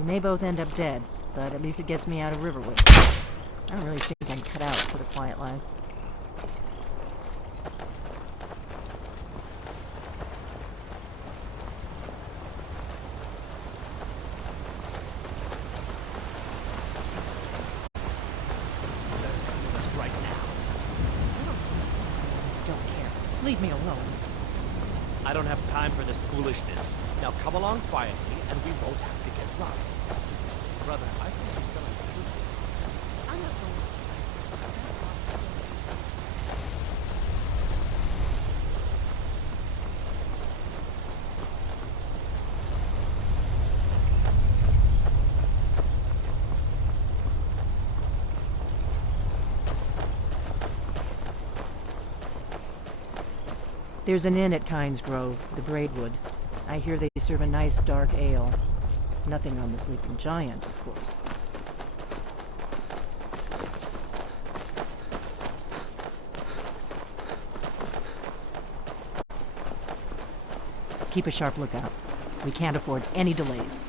We may both end up dead, but at least it gets me out of Riverwood. I don't really think I'm cut out for the quiet life. Right now. Don't care. Leave me alone. I don't have time for this foolishness. Now come along quietly, and we won't have to get rough. Brother, I think we still have the truth. I'm not going. There's an inn at Kynes Grove, the Braidwood. I hear they serve a nice dark ale. Nothing on the Sleeping Giant, of course. Keep a sharp lookout. We can't afford any delays.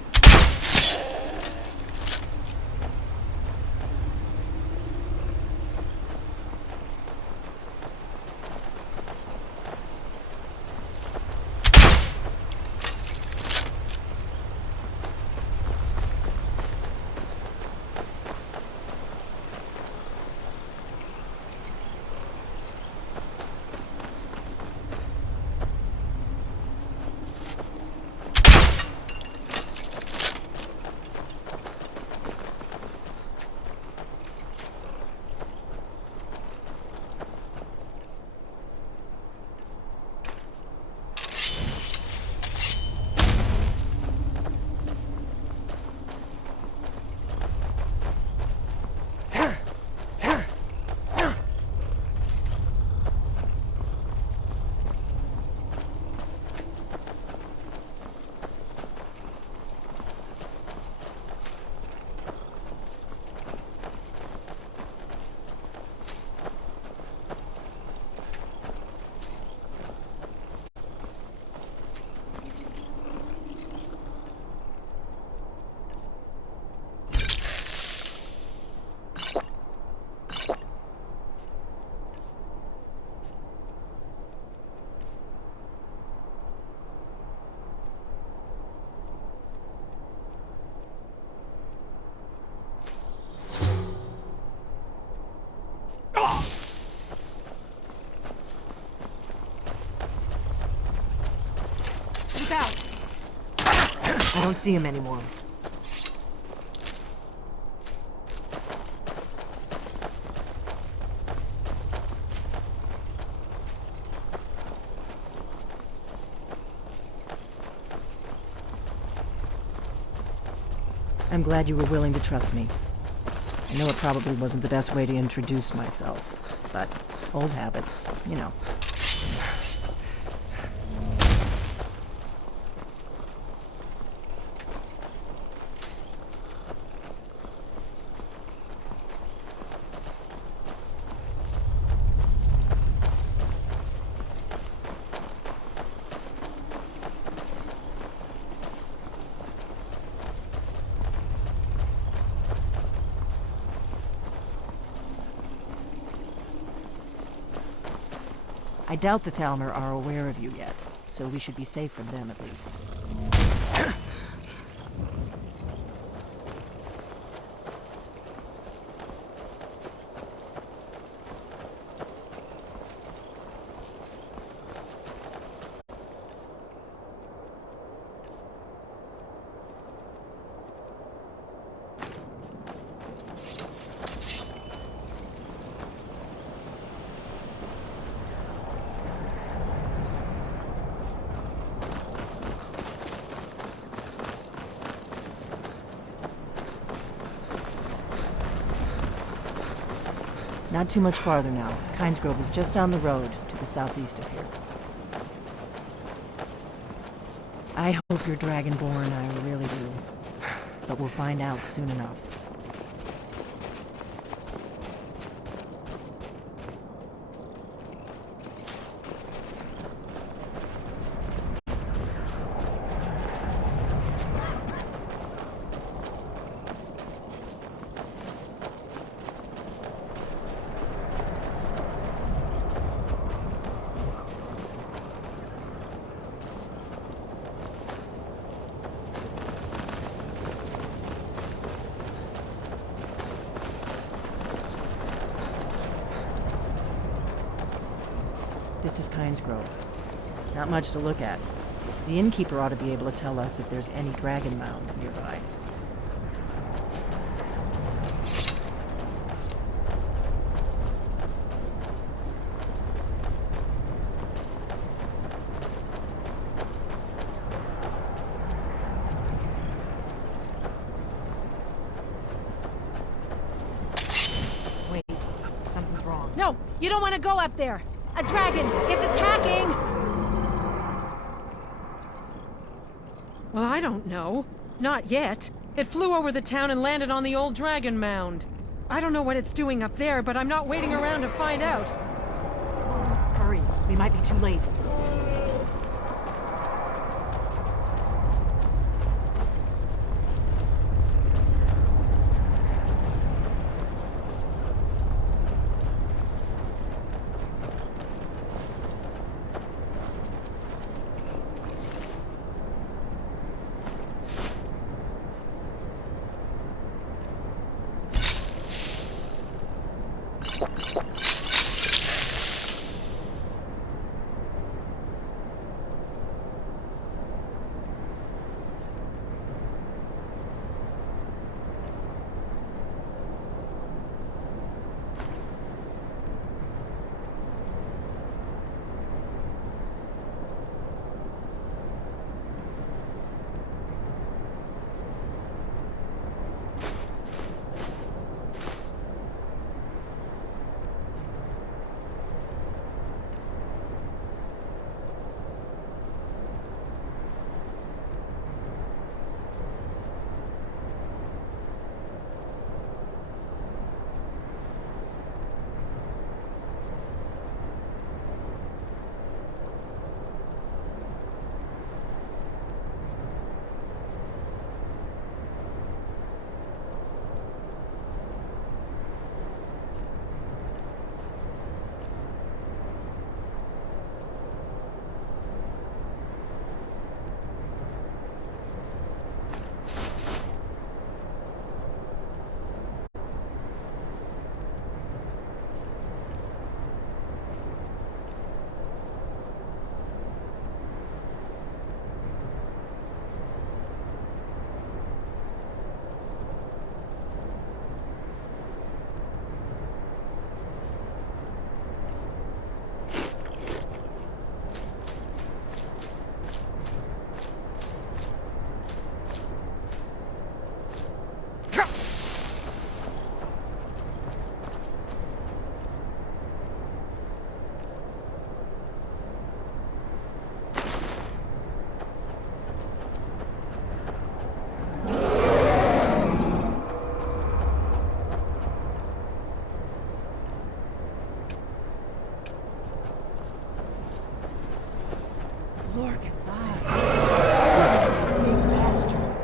Out. I don't see him anymore. I'm glad you were willing to trust me. I know it probably wasn't the best way to introduce myself, but old habits, you know. I doubt the Thalmor are aware of you yet, so we should be safe from them at least. Not too much farther now. Kynes Grove is just down the road to the southeast of here. I hope you're Dragonborn, I really do. But we'll find out soon enough. This is Kynes Grove. Not much to look at. The innkeeper ought to be able to tell us if there's any dragon mound nearby. Wait, something's wrong. No, you don't want to go up there. A dragon! It's attacking! Well, I don't know. Not yet. It flew over the town and landed on the old dragon mound. I don't know what it's doing up there, but I'm not waiting around to find out. Hurry, we might be too late. Lorcan's eyes. Big bastard.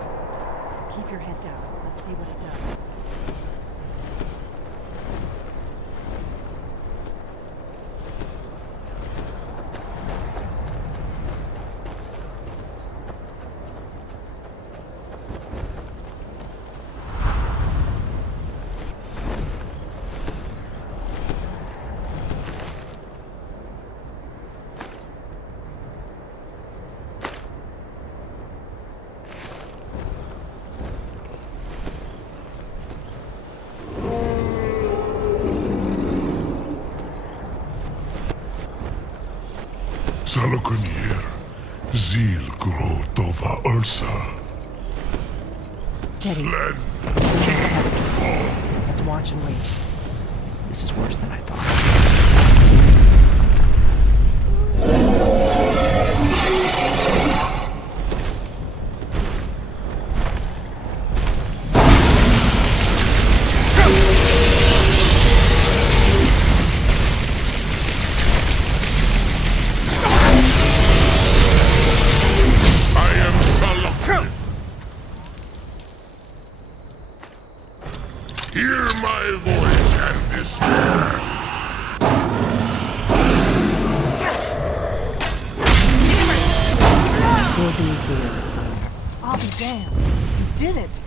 Keep your head down. Let's see what it does. Salokonier, Zil Grotova Ulsa. Steady. Slen. It's happening. Let's watch and wait. This is worse than I thought. I am Salokonier. Hear my voice and despair. Still be here somewhere. I'll be damned. You did it.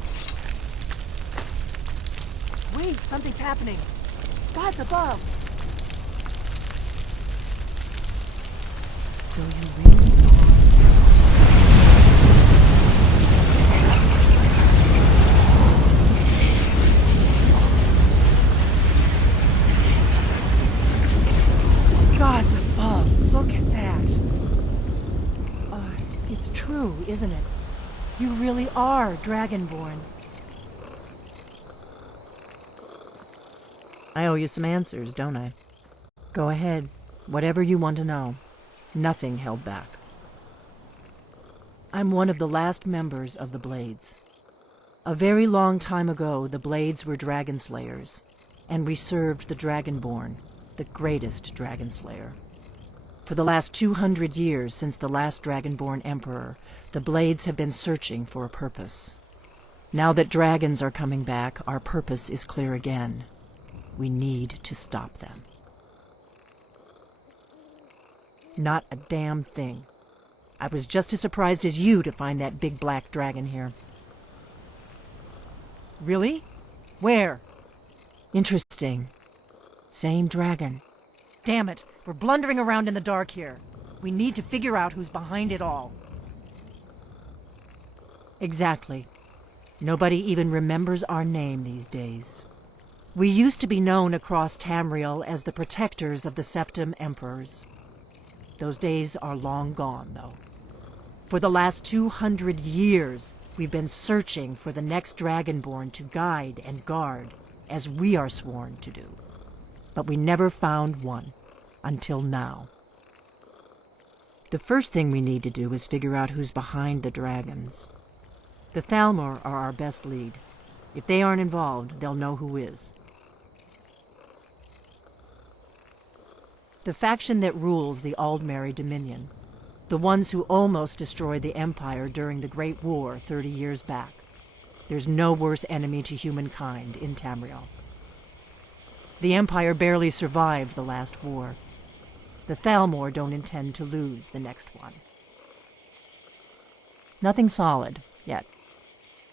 Wait, something's happening. God's above. So you really are. Gods above, look at that. It's true, isn't it? You really are Dragonborn. I owe you some answers, don't I? Go ahead. Whatever you want to know. Nothing held back. I'm one of the last members of the Blades. A very long time ago, the Blades were dragon slayers, and we served the Dragonborn, the greatest dragon slayer. For the last 200 years since the last Dragonborn Emperor, the Blades have been searching for a purpose. Now that dragons are coming back, our purpose is clear again. We need to stop them. Not a damn thing. I was just as surprised as you to find that big black dragon here. Really? Where? Interesting. Same dragon. Damn it, we're blundering around in the dark here. We need to figure out who's behind it all. Exactly. Nobody even remembers our name these days. We used to be known across Tamriel as the protectors of the Septim Emperors. Those days are long gone, though. For the last 200 years, we've been searching for the next Dragonborn to guide and guard, as we are sworn to do. But we never found one, until now. The first thing we need to do is figure out who's behind the dragons. The Thalmor are our best lead. If they aren't involved, they'll know who is. The faction that rules the Aldmeri Dominion. The ones who almost destroyed the Empire during the Great War 30 years back. There's no worse enemy to humankind in Tamriel. The Empire barely survived the last war. The Thalmor don't intend to lose the next one. Nothing solid, yet.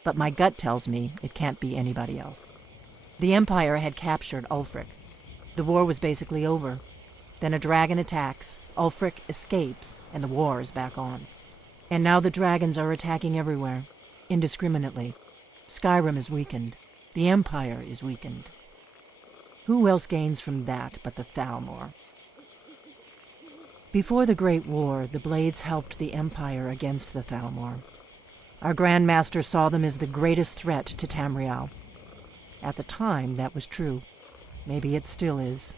But my gut tells me it can't be anybody else. The Empire had captured Ulfric. The war was basically over. Then a dragon attacks, Ulfric escapes, and the war is back on. And now the dragons are attacking everywhere, indiscriminately. Skyrim is weakened. The Empire is weakened. Who else gains from that but the Thalmor? Before the Great War, the Blades helped the Empire against the Thalmor. Our Grand Master saw them as the greatest threat to Tamriel. At the time, that was true. Maybe it still is.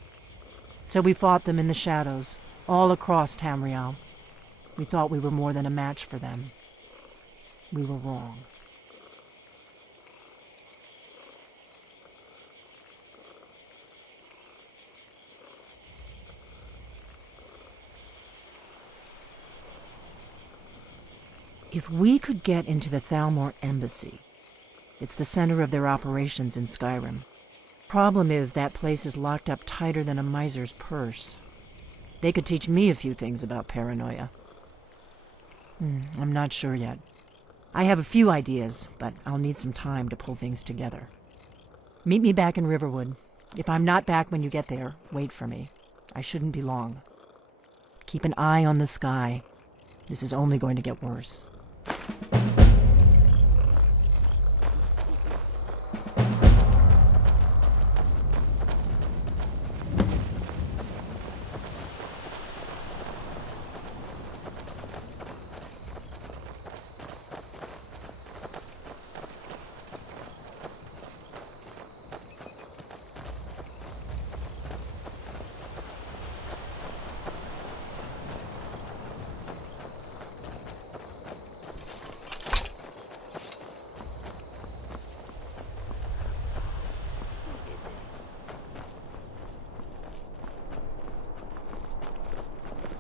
So we fought them in the shadows, all across Tamriel. We thought we were more than a match for them. We were wrong. If we could get into the Thalmor embassy, it's the center of their operations in Skyrim. Problem is, that place is locked up tighter than a miser's purse. They could teach me a few things about paranoia. I'm not sure yet. I have a few ideas, but I'll need some time to pull things together. Meet me back in Riverwood. If I'm not back when you get there, wait for me. I shouldn't be long. Keep an eye on the sky. This is only going to get worse.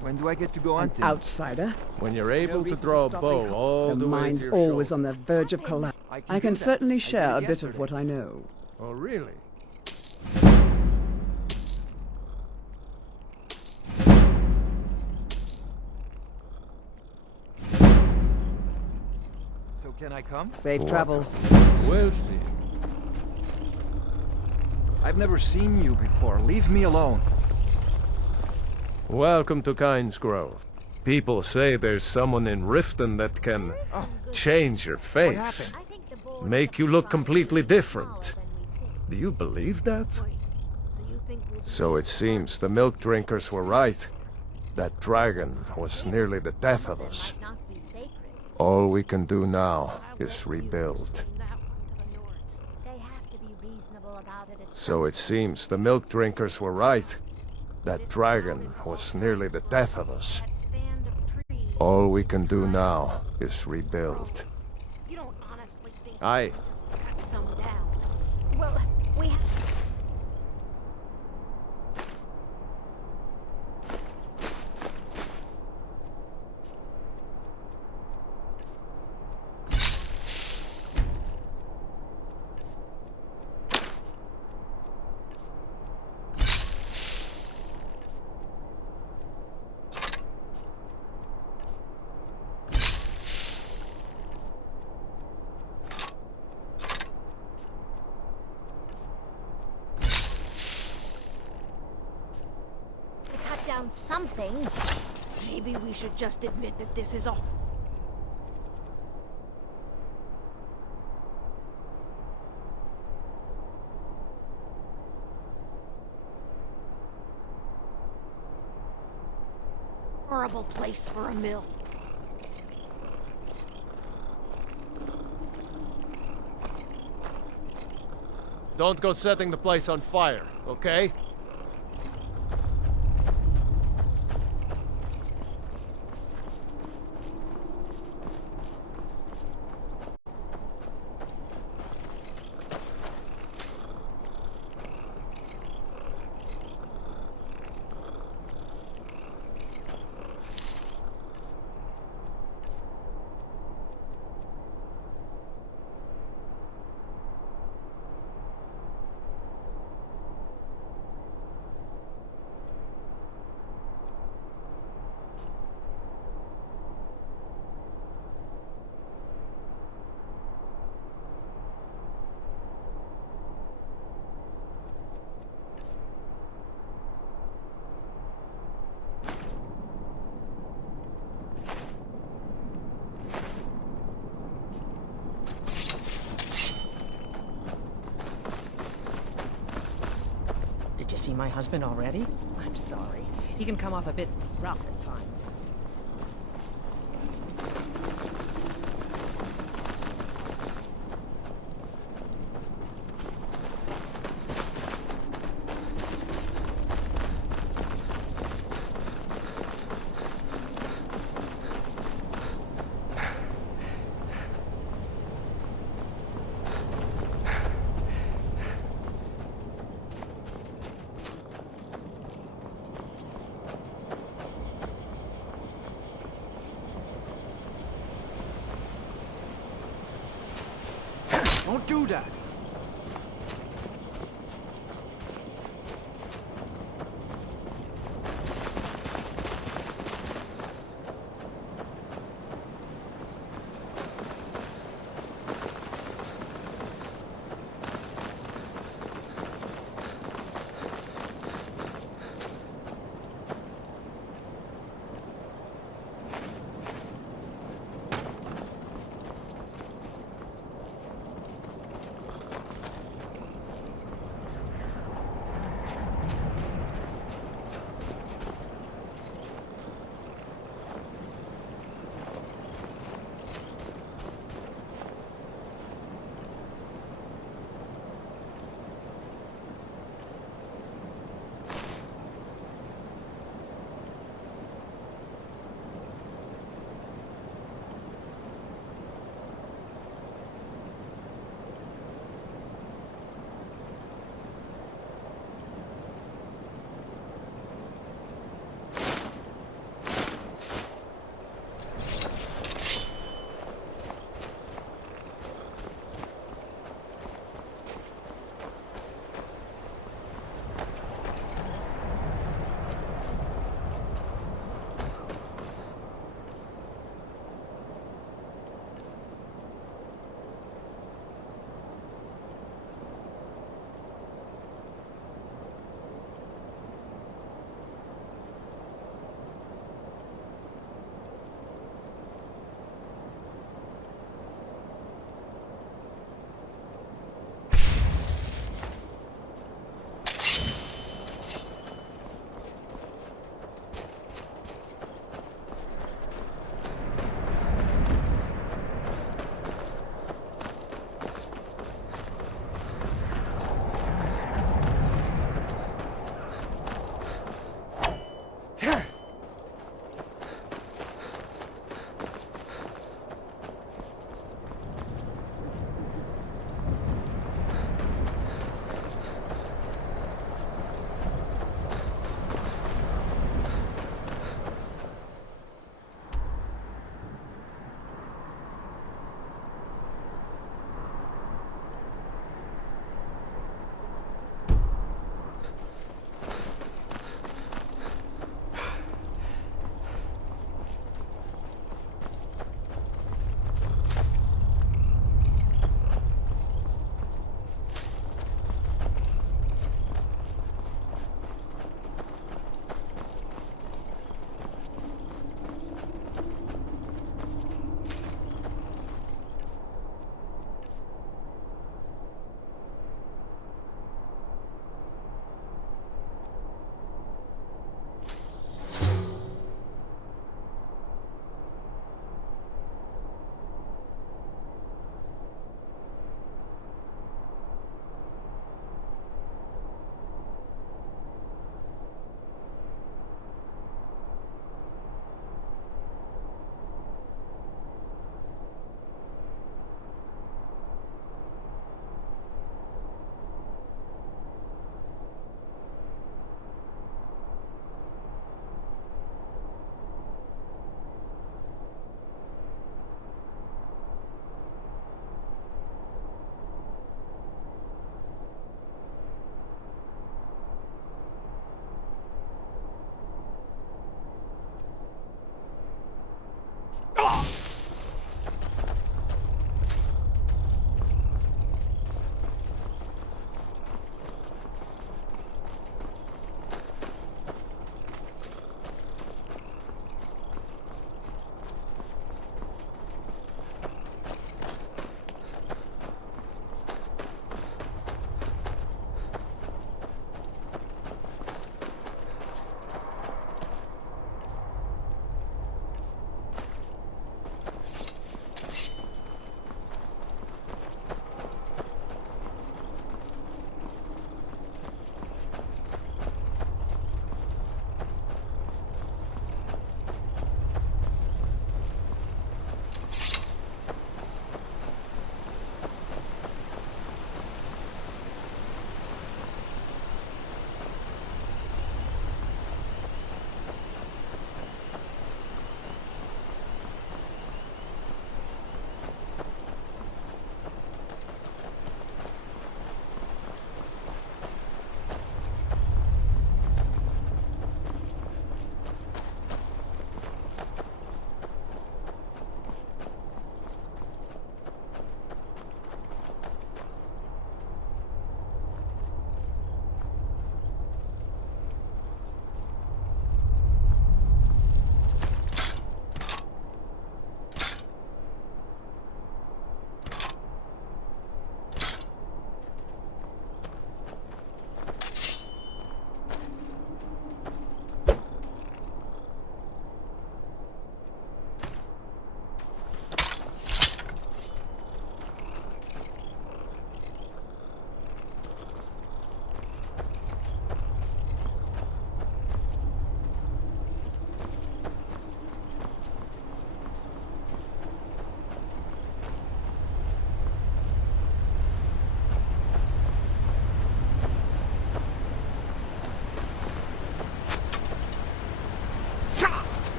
When do I get to go An hunting? outsider. When you're able to throw a bow all The the way to mind's your always shoulder. on the verge of collapse. I can do that. certainly I share a did it bit of yesterday. what I know. Oh, really? So can I come? Safe travels. We'll see. I've never seen you before. Leave me alone. Welcome to Kynes Grove. People say there's someone in Riften that can change your face, make you look completely different. Do you believe that? So it seems the milk drinkers were right. That dragon was nearly the death of us. All we can do now is rebuild. So it seems the milk drinkers were right. That dragon was nearly the death of us. All we can do now is rebuild. You don't honestly think Aye. cut some down? Well, we have... down something. Maybe we should just admit that this is a horrible place for a mill. Don't go setting the place on fire, okay? Did you see my husband already? I'm sorry. He can come off a bit rough at times. Don't do that!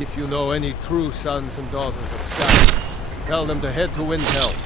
If you know any true sons and daughters of Skyrim, tell them to head to Windhelm.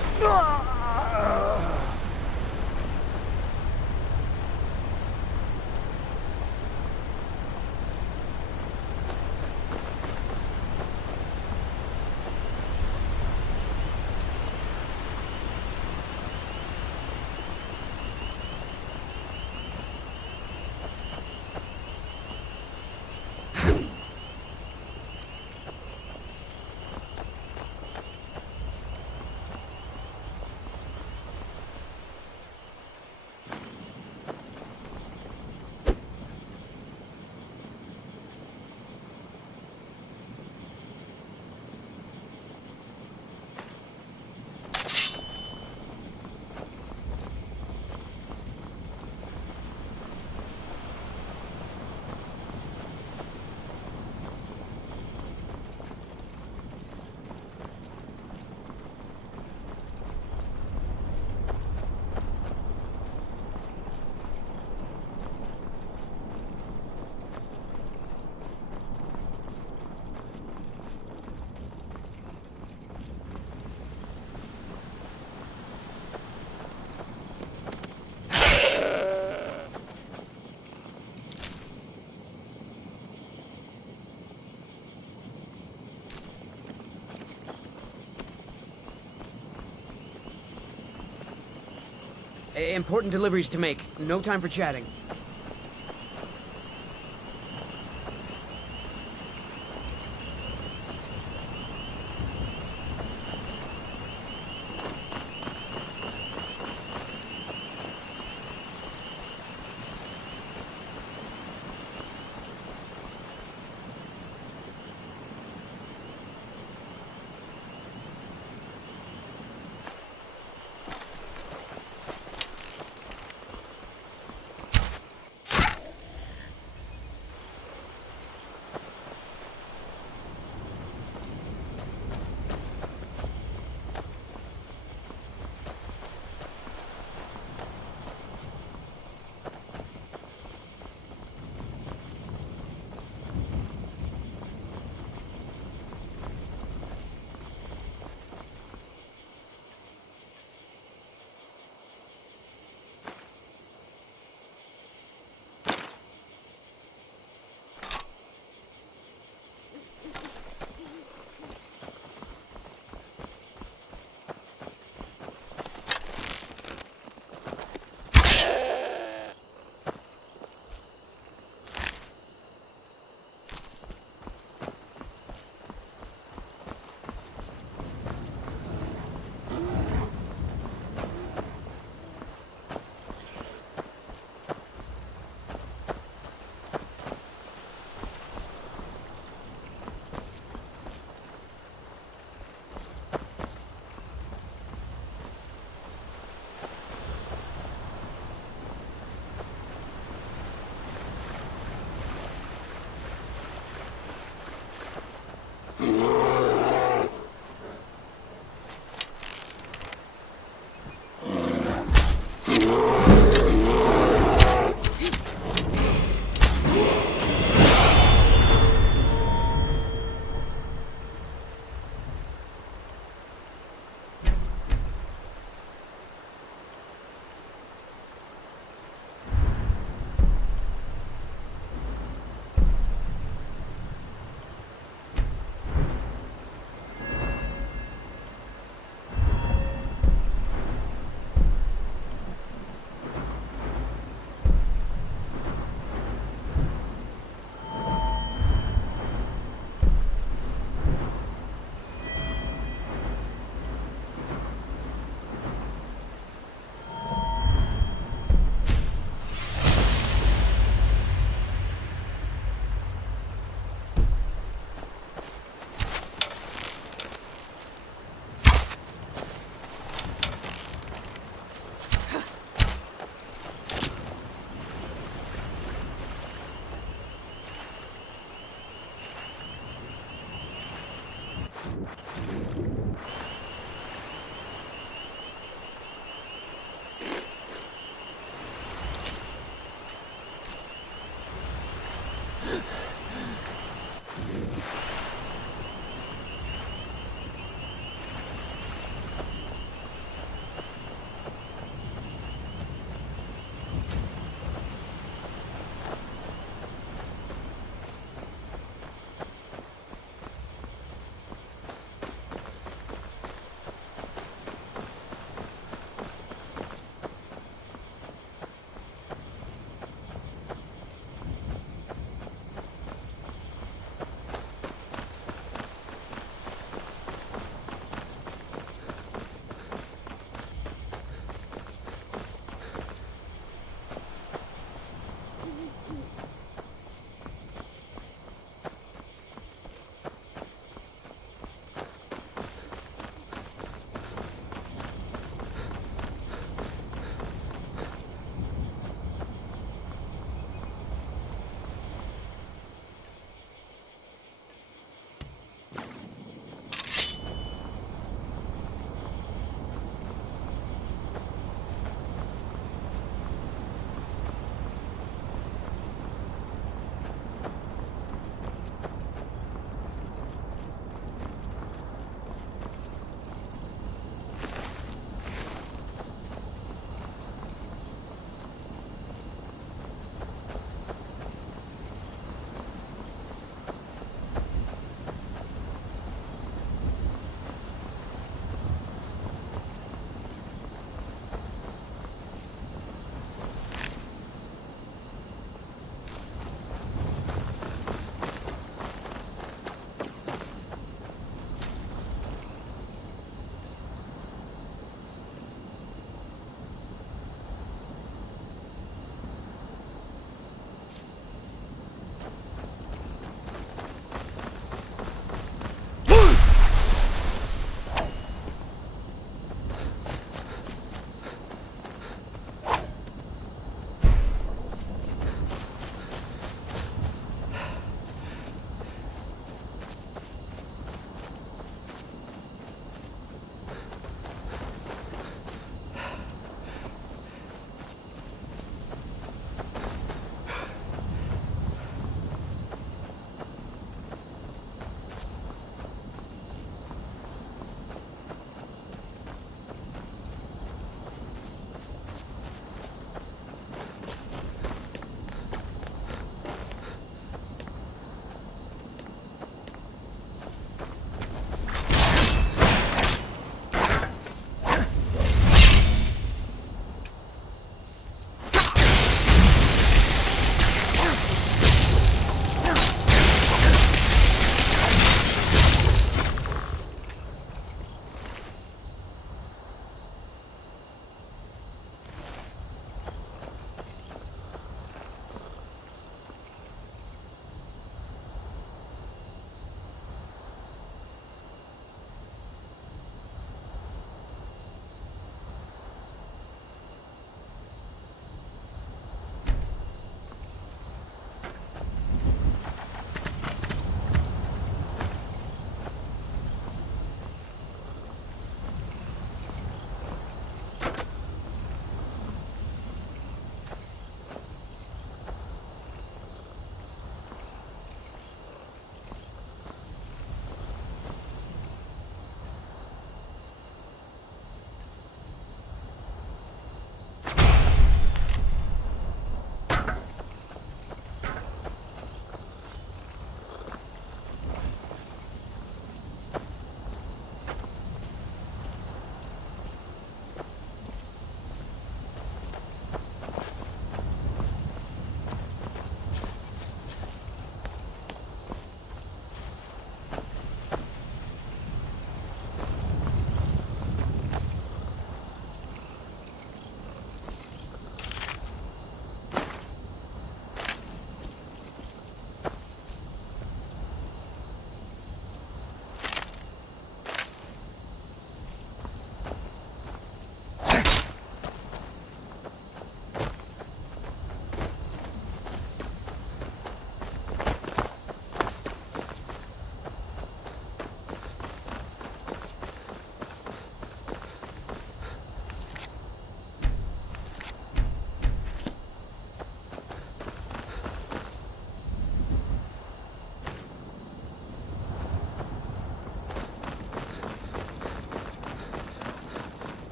Important deliveries to make. No time for chatting.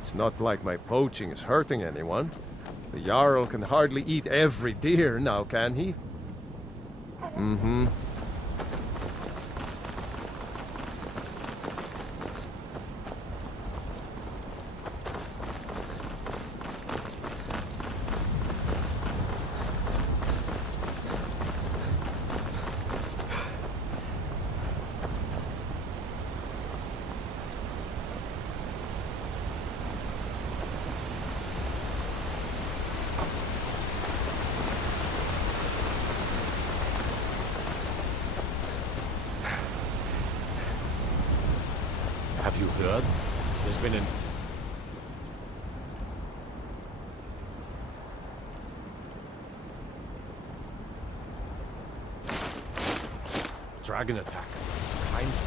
It's not like my poaching is hurting anyone. The Jarl can hardly eat every deer now, can he? Mm-hmm. Have you heard? There's been an... dragon attack. Time's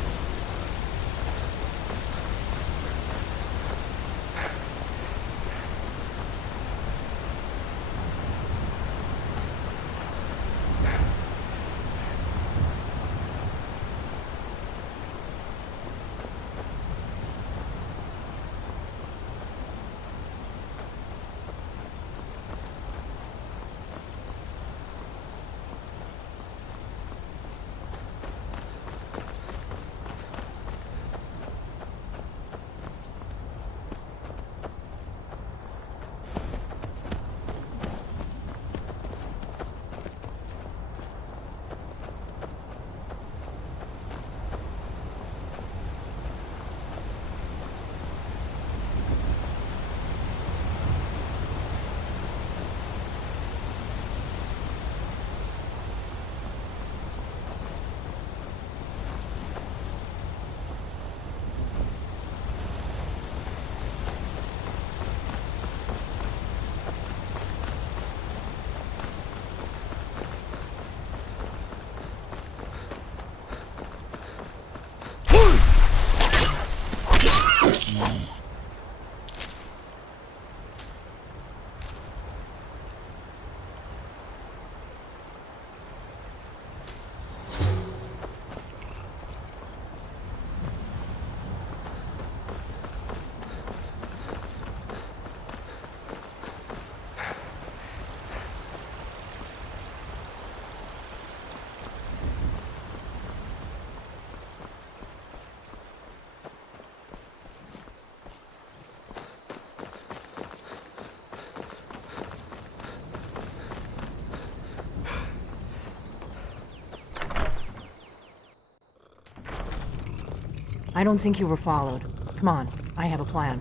I don't think you were followed. Come on, I have a plan.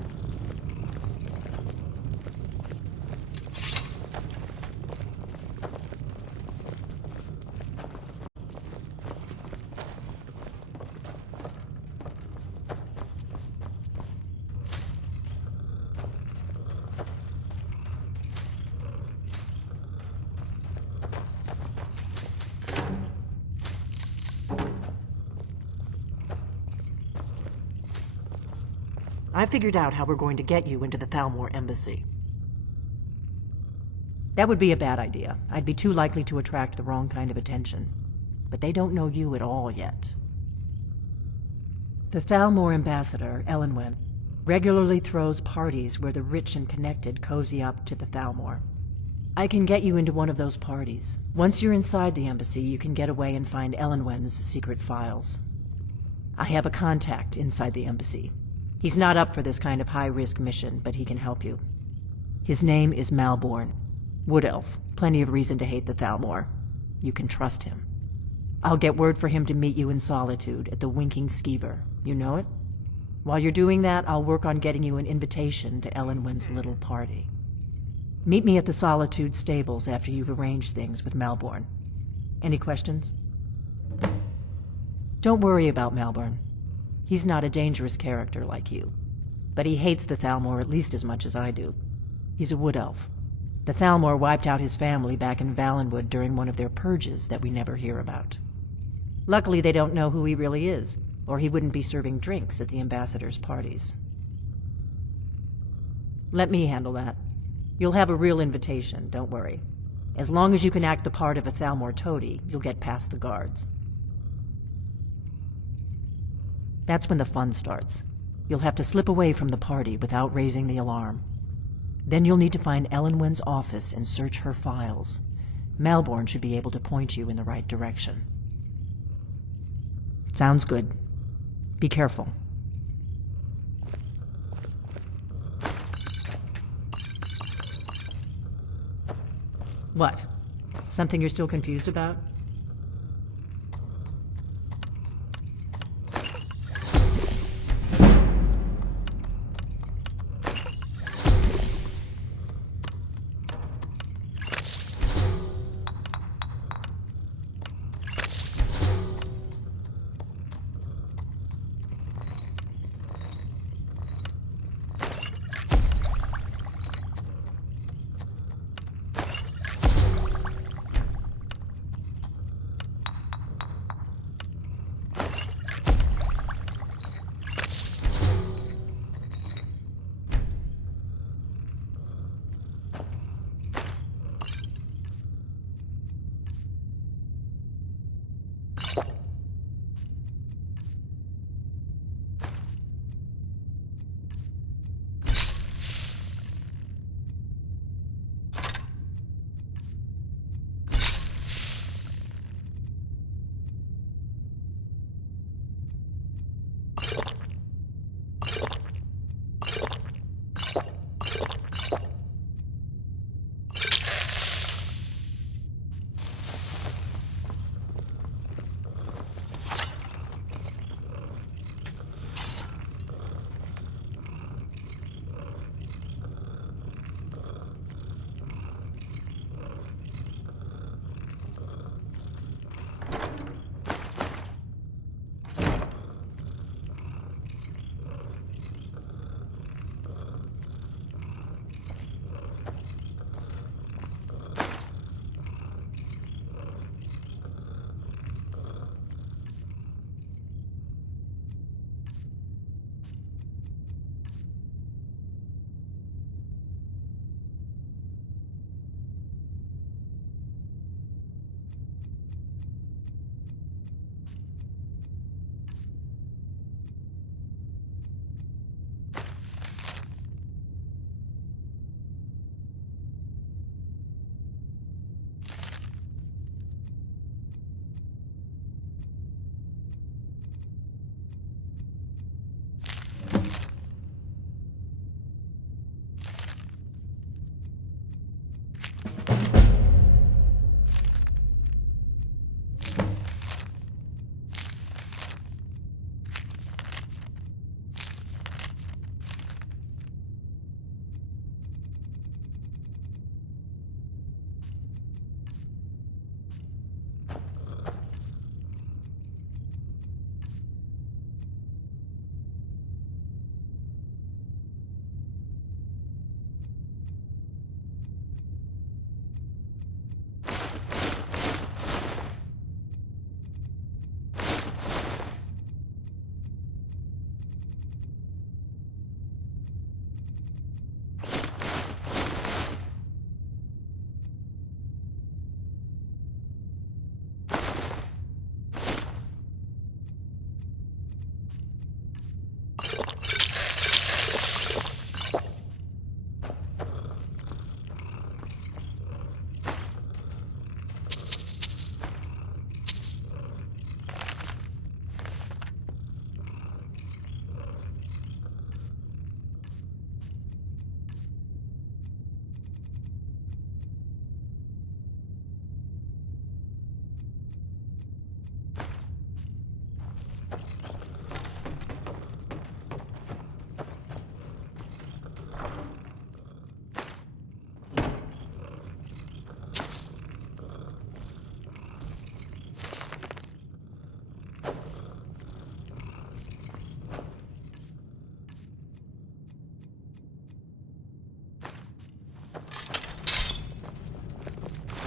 I figured out how we're going to get you into the Thalmor embassy. That would be a bad idea. I'd be too likely to attract the wrong kind of attention. But they don't know you at all yet. The Thalmor ambassador, Elenwen, regularly throws parties where the rich and connected cozy up to the Thalmor. I can get you into one of those parties. Once you're inside the embassy, you can get away and find Elenwen's secret files. I have a contact inside the embassy. He's not up for this kind of high-risk mission, but he can help you. His name is Malborn. Wood Elf. Plenty of reason to hate the Thalmor. You can trust him. I'll get word for him to meet you in Solitude at the Winking Skeever. You know it? While you're doing that, I'll work on getting you an invitation to Elenwen's little party. Meet me at the Solitude stables after you've arranged things with Malborn. Any questions? Don't worry about Malborn. He's not a dangerous character like you. But he hates the Thalmor at least as much as I do. He's a wood elf. The Thalmor wiped out his family back in Valenwood during one of their purges that we never hear about. Luckily, they don't know who he really is, or he wouldn't be serving drinks at the ambassador's parties. Let me handle that. You'll have a real invitation, don't worry. As long as you can act the part of a Thalmor toady, you'll get past the guards. That's when the fun starts. You'll have to slip away from the party without raising the alarm. Then you'll need to find Elenwen's office and search her files. Melbourne should be able to point you in the right direction. Sounds good. Be careful. What? Something you're still confused about?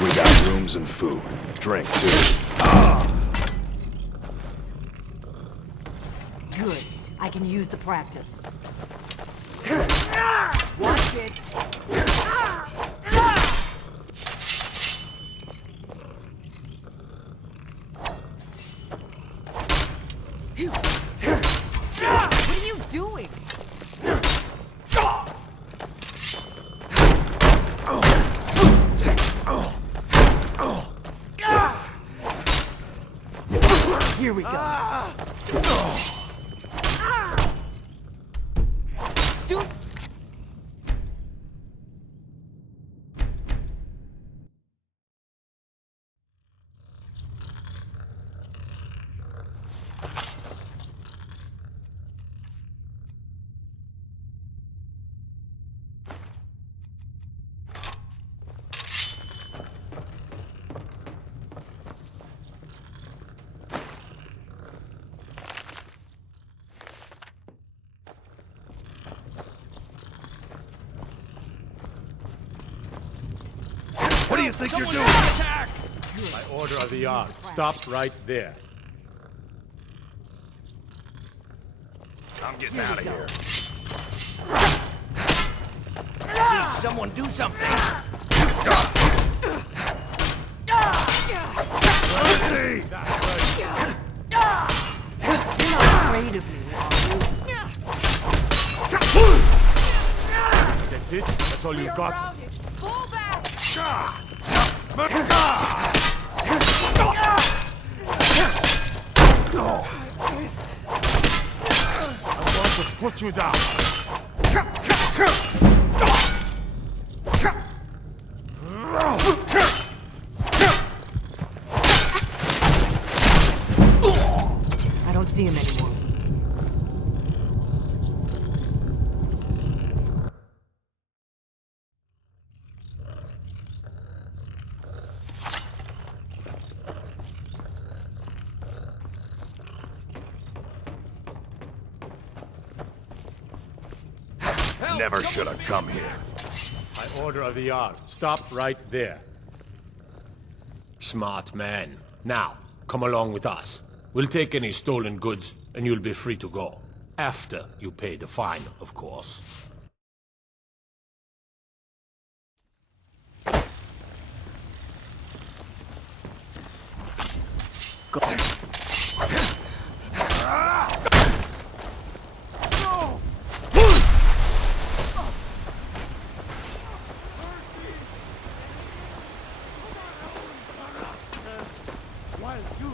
We got rooms and food. Drink, too. Good. I can use the practice. Watch it. What are you doing? Here we go. Dude. What do you think you're doing? Attack! By order of the Yard. Stop right there. I'm getting out of here. Please, someone do something. Let's see! You're not afraid of me, are you? That's it? That's all you've got? Pull back! I want to put you down. I don't see him anymore. Never should have come here. By order of the Yard. Stop right there. Smart man. Now, come along with us. We'll take any stolen goods, and you'll be free to go. After you pay the fine, of course. While you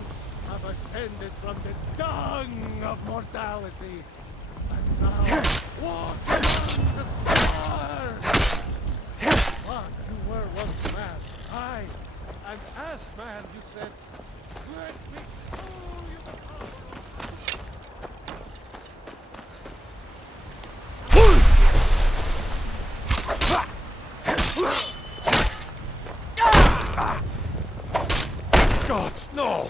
have ascended from the dung of mortality, and now walk among the stars. But you were once mad. I, an ass man, you said. Let me show you the power. Gods, no!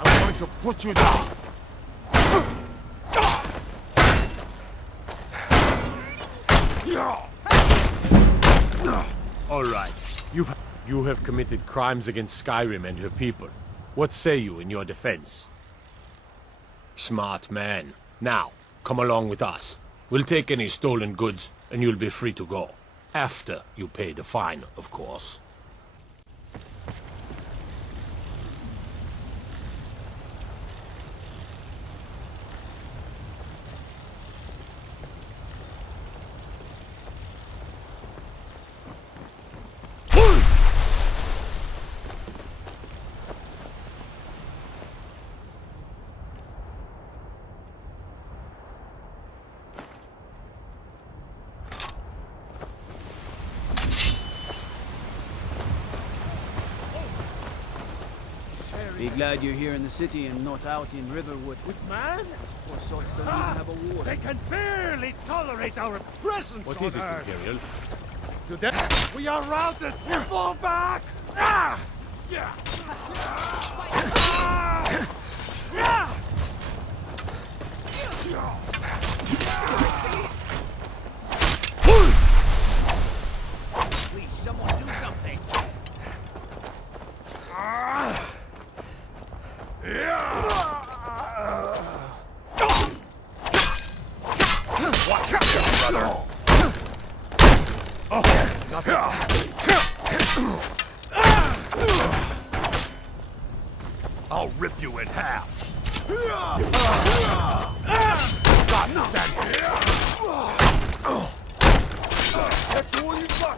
I'm going to put you down! All right. You have committed crimes against Skyrim and her people. What say you in your defense? Smart man. Now, come along with us. We'll take any stolen goods, and you'll be free to go. After you pay the fine, of course. Be glad you're here in the city and not out in Riverwood. With man? Poor sorts don't even have a war. They can barely tolerate our presence What on is it, Earth. Imperial? Today, we are routed! Fall back! Ah! Yeah! Ah! Yeah! Please, someone do something! Watch out, brother! Oh, nothing. I'll rip you in half. God damn it! That's all you got.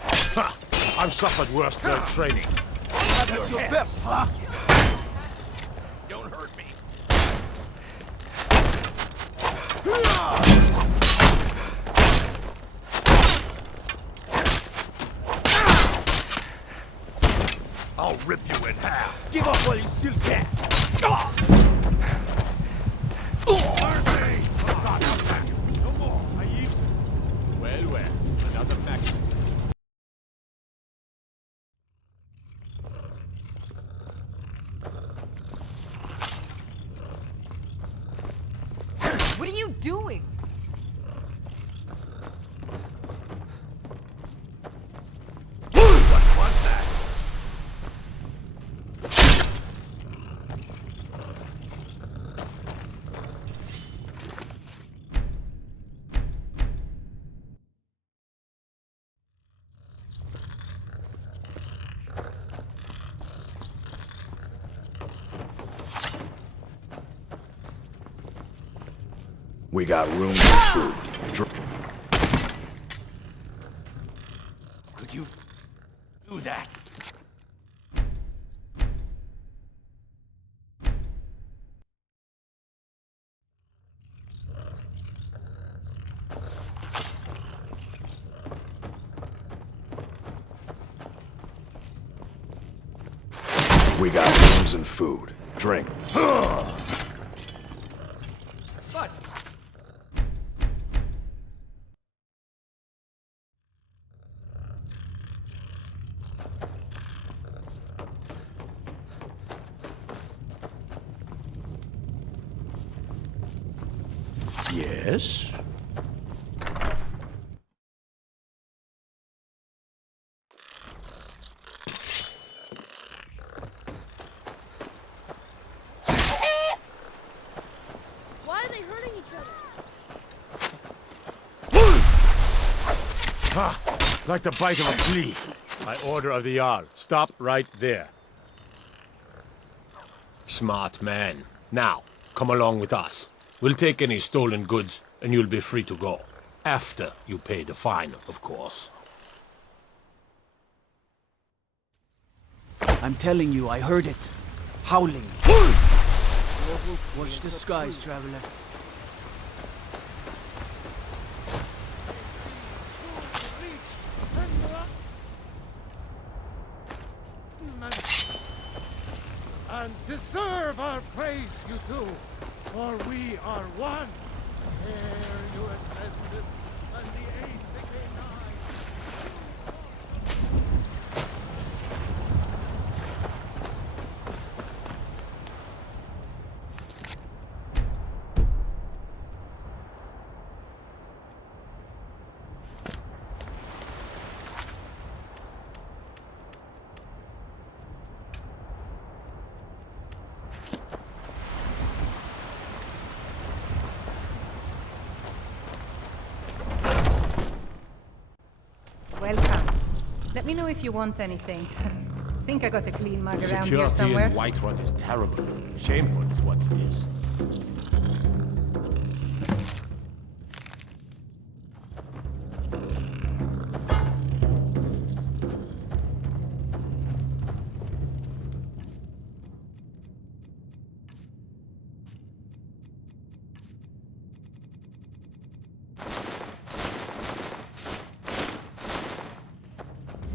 I've suffered worse than training. Have That's your best, huh? Don't hurt me. I'll rip you in half. Give up while you still can. Mercy! God, no more. I eat. Well, well, another maxi. What are you doing? What was that? We got rooms and food. Could you do that? We got rooms and food. Drink. But Yes? Why are they hurting each other? Ha! Like the bite of a flea. By order of the Jarl. Stop right there. Smart man. Now, come along with us. We'll take any stolen goods, and you'll be free to go. After you pay the fine, of course. I'm telling you, I heard it. Howling. Watch the skies, traveler. And deserve our praise you do, for we are one. Ere you ascended, and the age became nigh. Welcome. Let me know if you want anything. Think I got a clean mug around here Security somewhere. in Whiterun is terrible. Shameful is what it is.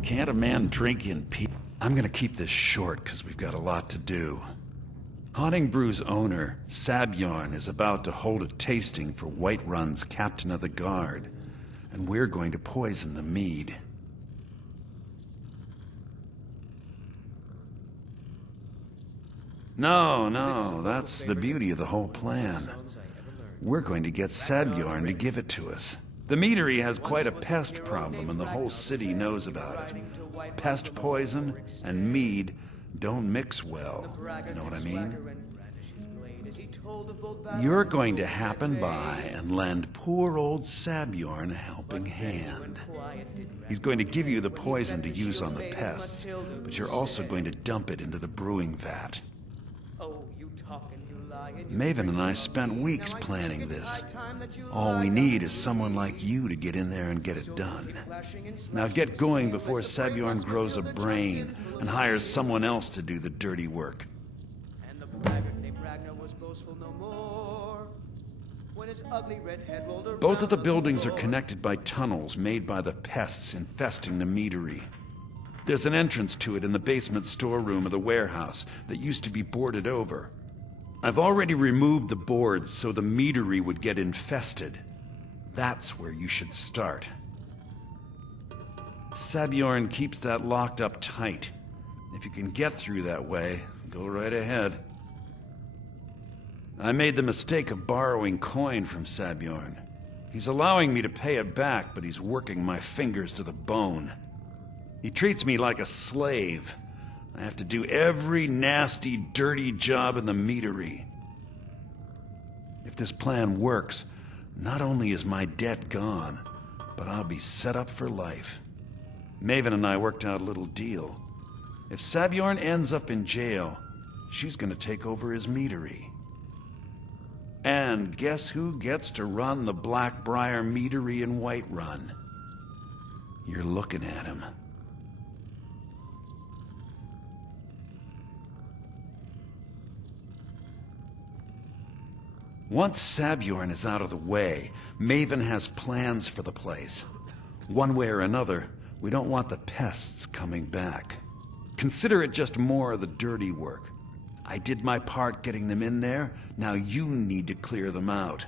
Can't a man drink in peace? I'm gonna keep this short, because we've got a lot to do. Haunting Brew's owner, Sabjorn, is about to hold a tasting for Whiterun's Captain of the Guard, and we're going to poison the mead. No, that's the beauty of the whole plan. We're going to get Sabjorn to give it to us. The meadery has quite a pest problem, and the whole city knows about it. Pest poison and mead don't mix well, you know what I mean? You're going to happen by and lend poor old Sabjorn a helping hand. He's going to give you the poison to use on the pests, but you're also going to dump it into the brewing vat. Maven and I spent weeks planning this. All we need is someone like you to get in there and get it done. Now get going before Sabjorn grows a brain and hires someone else to do the dirty work. And the braggart named Ragnar was boastful no more. When his ugly red head rolled around. Both of the buildings are connected by tunnels made by the pests infesting the meadery. There's an entrance to it in the basement storeroom of the warehouse that used to be boarded over. I've already removed the boards so the meadery would get infested. That's where you should start. Sabjorn keeps that locked up tight. If you can get through that way, go right ahead. I made the mistake of borrowing coin from Sabjorn. He's allowing me to pay it back, but he's working my fingers to the bone. He treats me like a slave. I have to do every nasty, dirty job in the meadery. If this plan works, not only is my debt gone, but I'll be set up for life. Maven and I worked out a little deal. If Sabjorn ends up in jail, she's gonna take over his meadery. And guess who gets to run the Blackbriar meadery in Whiterun? You're looking at him. Once Sabjorn is out of the way, Maven has plans for the place. One way or another, we don't want the pests coming back. Consider it just more of the dirty work. I did my part getting them in there, now you need to clear them out.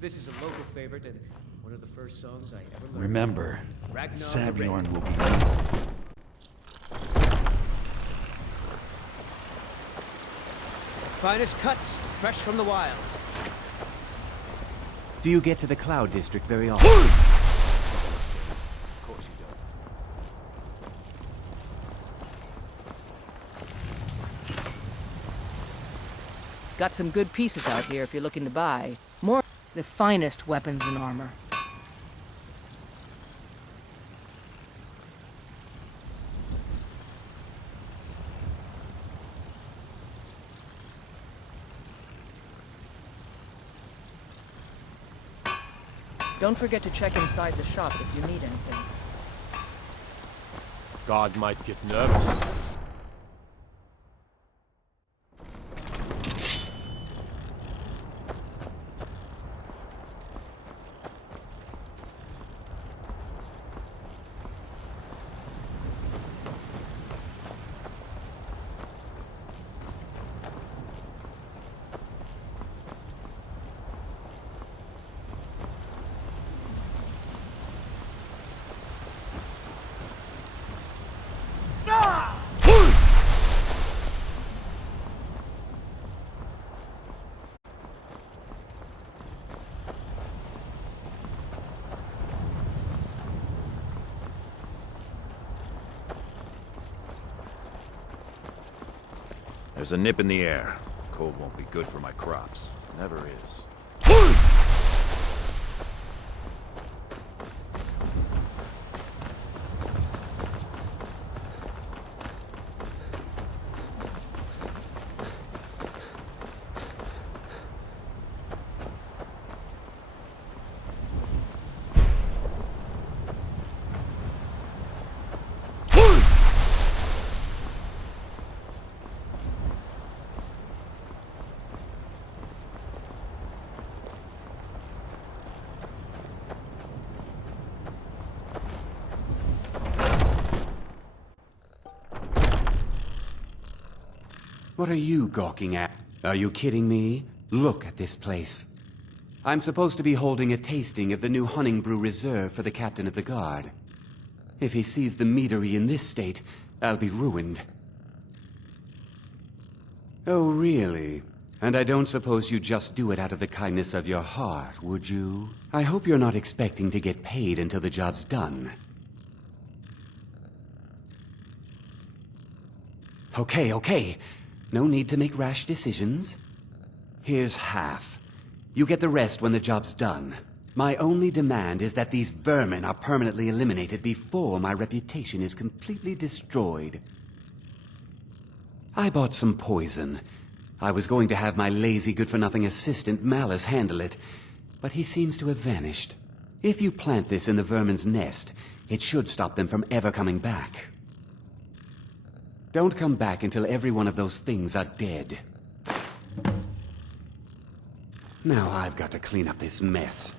This is a local favorite and one of the first songs I ever learned. Remember, Ragnar Sabjorn will be... Finest cuts, fresh from the wilds. Do you get to the Cloud District very often? Of course you don't. Got some good pieces out here if you're looking to buy. More the finest weapons and armor. Don't forget to check inside the shop if you need anything. God might get nervous. There's a nip in the air. Cold won't be good for my crops. Never is. What are you gawking at? Are you kidding me? Look at this place. I'm supposed to be holding a tasting of the new Hunting Brew Reserve for the Captain of the Guard. If he sees the meadery in this state, I'll be ruined. Oh, really? And I don't suppose you just do it out of the kindness of your heart, would you? I hope you're not expecting to get paid until the job's done. Okay. No need to make rash decisions. Here's half. You get the rest when the job's done. My only demand is that these vermin are permanently eliminated before my reputation is completely destroyed. I bought some poison. I was going to have my lazy good-for-nothing assistant Malice handle it, but he seems to have vanished. If you plant this in the vermin's nest, it should stop them from ever coming back. Don't come back until every one of those things are dead. Now I've got to clean up this mess.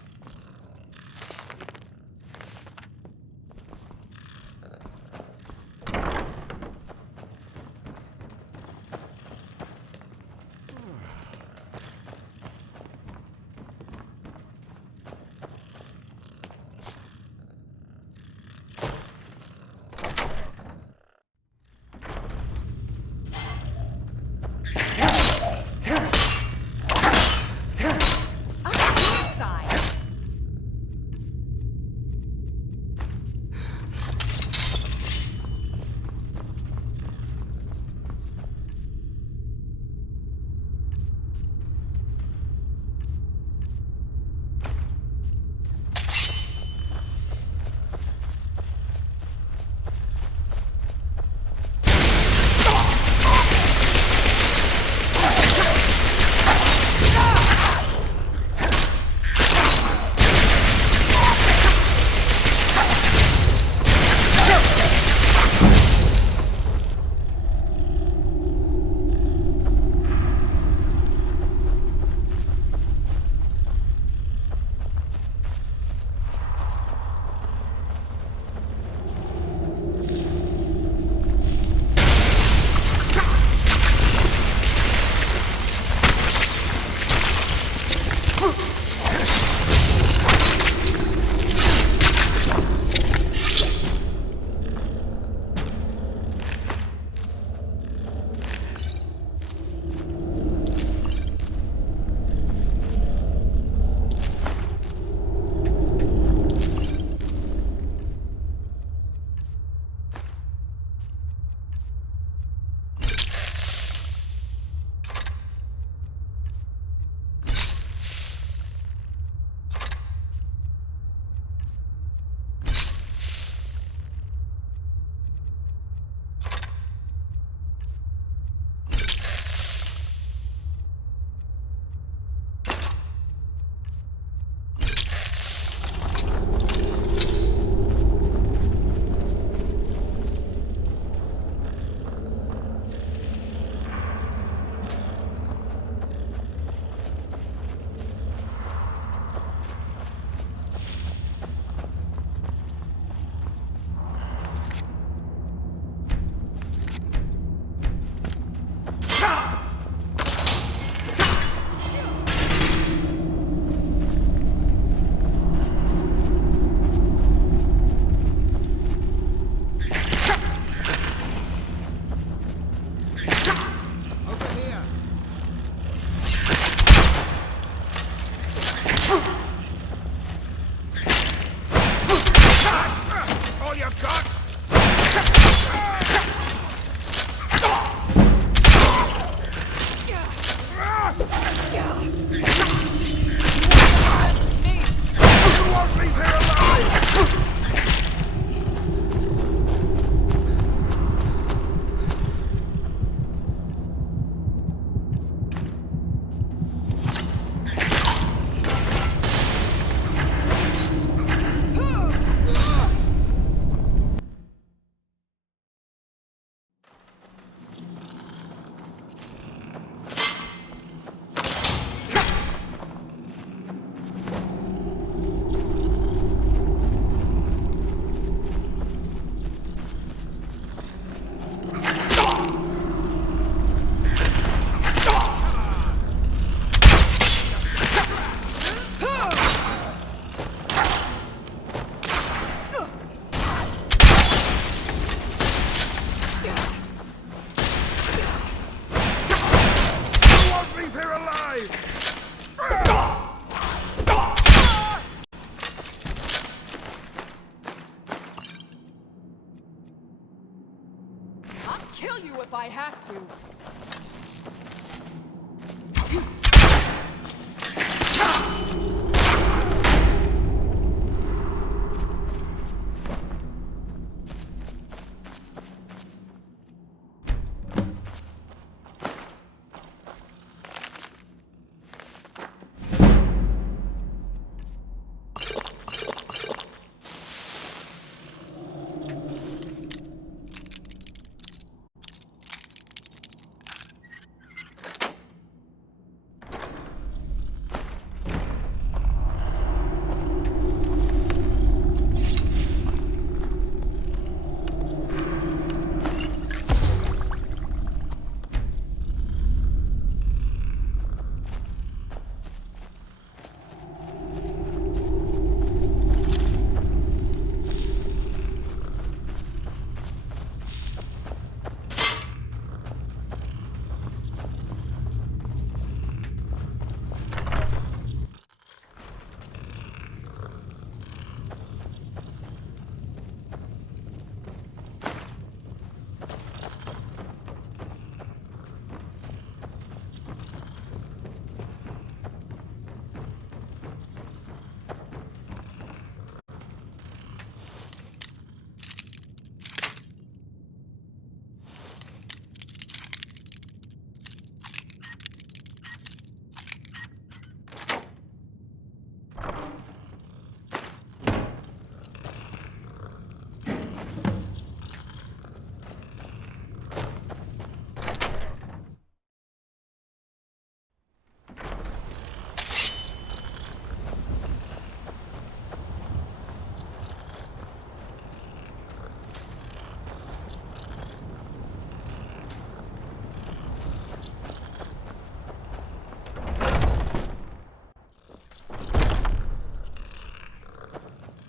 kill you if I have to.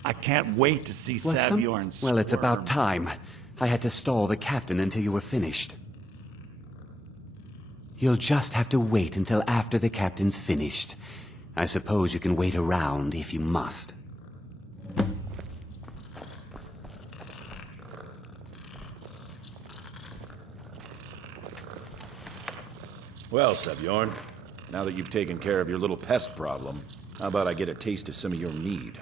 I can't wait to see Sabjorn Well, it's squirm. about time. I had to stall the captain until you were finished. You'll just have to wait until after the captain's finished. I suppose you can wait around if you must. Well, Sabjorn, now that you've taken care of your little pest problem, how about I get a taste of some of your mead?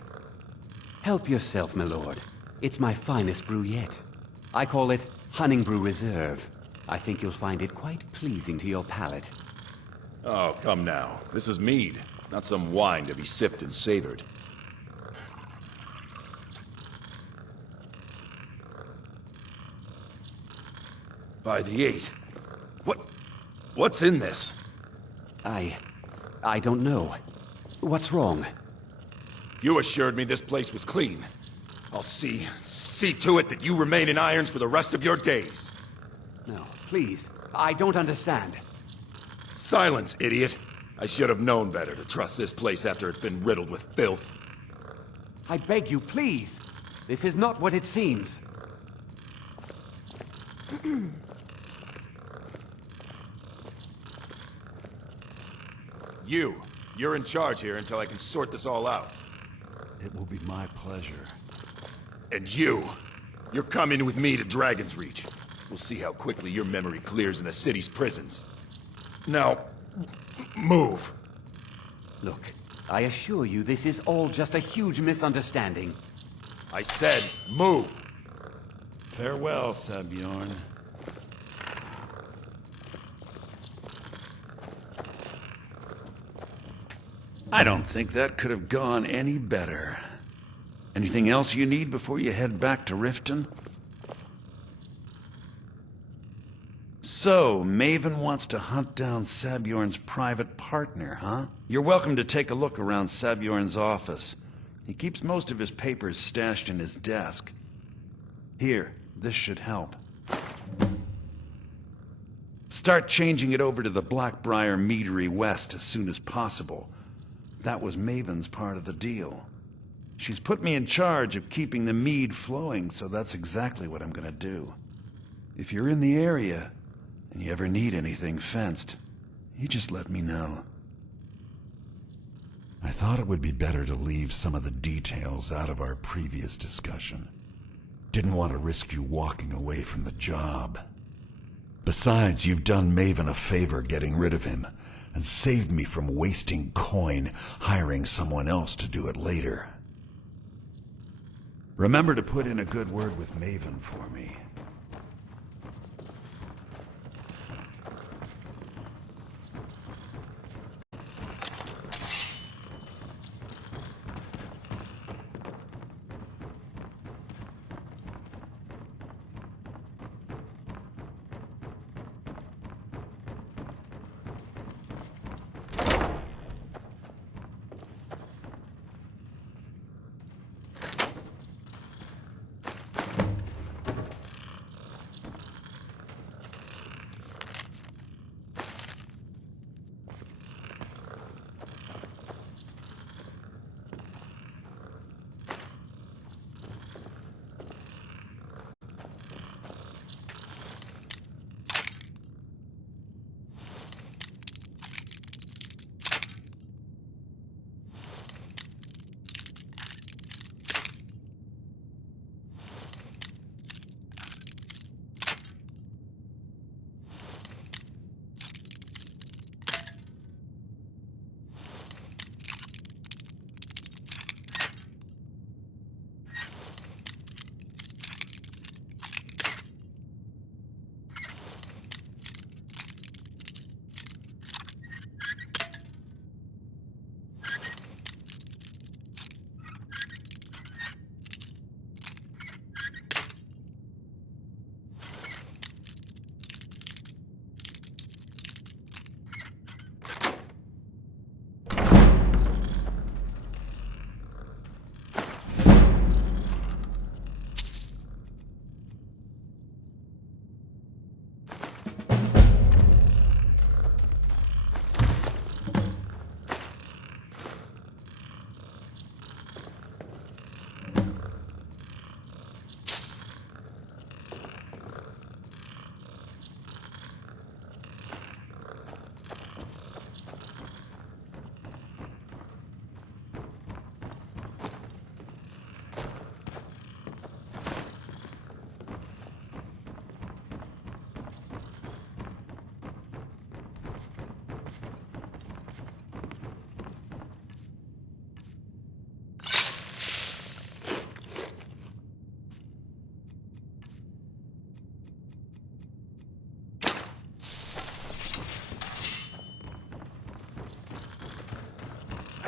Help yourself, my lord. It's my finest brew yet. I call it Hunning Brew Reserve. I think you'll find it quite pleasing to your palate. Oh, come now. This is mead, not some wine to be sipped and savored. By the 8. What's in this? I don't know. What's wrong? You assured me this place was clean. I'll see to it that you remain in irons for the rest of your days. No, please. I don't understand. Silence, idiot. I should have known better to trust this place after it's been riddled with filth. I beg you, please. This is not what it seems. You're in charge here until I can sort this all out. It will be my pleasure. And you're coming with me to Dragon's Reach. We'll see how quickly your memory clears in the city's prisons. Now, move. Look, I assure you this is all just a huge misunderstanding. I said, move. Farewell, Sabjorn. I don't think that could have gone any better. Anything else you need before you head back to Riften? So, Maven wants to hunt down Sabjorn's private partner, huh? You're welcome to take a look around Sabjorn's office. He keeps most of his papers stashed in his desk. Here, this should help. Start changing it over to the Blackbriar Meadery West as soon as possible. That was Maven's part of the deal. She's put me in charge of keeping the mead flowing, so that's exactly what I'm gonna do. If you're in the area, and you ever need anything fenced, you just let me know. I thought it would be better to leave some of the details out of our previous discussion. Didn't want to risk you walking away from the job. Besides, you've done Maven a favor getting rid of him, and saved me from wasting coin hiring someone else to do it later. Remember to put in a good word with Maven for me.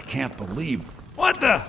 Can't believe... What the...